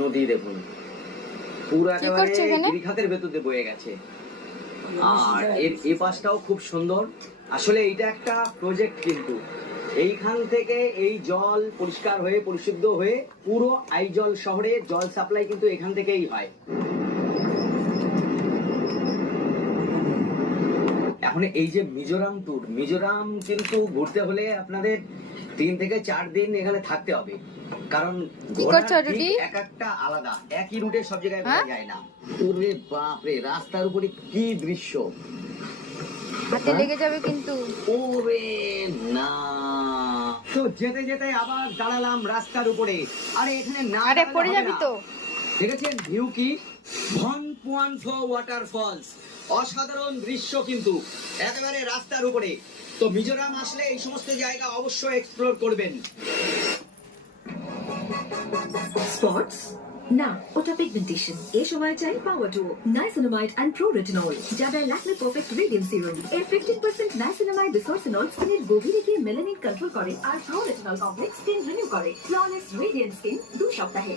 নদী দেখুন। পুরো একেবারে গিরিখাতের ভেতর দিয়ে বয়ে গেছে। আর এর পাশটাও খুব সুন্দর। আসলে এইটা একটা প্রজেক্ট কিন্তু। এইখান থেকে এই জল পরিষ্কার হয়ে পরিশুদ্ধ হয়ে পুরো আইজল শহরে জল সাপ্লাই কিন্তু এখান থেকেই হয়। এখন এই যে মিজোরাম ট্যুর মিজোরাম কিন্তু ঘুরতে হলে আপনাদের তিন থেকে চার দিন এখানে থাকতে হবে। কারণ? এক একটা আলাদা। একই রুটে সব জায়গায় ঘোরা হ্যাঁ? যায় না। ওরে বাপরে রাস্তার উপরে কি দৃশ্য? হাতে হ্যাঁ? লেগে যাবে কিন্তু। ওরে না। তো যেতে যেতে আবার দাঁড়ালাম রাস্তার উপরে। আরে এখানে না আরে পড়ে যাবি তো। দেখেছেন? ভিউ কি? ভন পুয়ান ফো ওয়াটারফলস অসাধারণ দৃশ্য কিন্তু একেবারে রাস্তার উপরে। তো মিজোরাম আসলে এই সমস্ত জায়গা অবশ্যই এক্সপ্লোর করবেন। স্পটস না, ওটা পিগমেন্টেশন এই সময় চাই power two niacinamide and pro retinol যা দেয় ল্যাকমে পারফেক্ট রেডিয়েন্স সিরাম এর ফিফটিন পার্সেন্ট নাইসিনামাইড রিসোর্সিনল স্কিনের গভীরে গিয়ে মেলানিন কন্ট্রোল করে আর pro retinol complex skin renew করে। ফ্ললেস রেডিয়েন্ট স্কিন দু সপ্তাহে।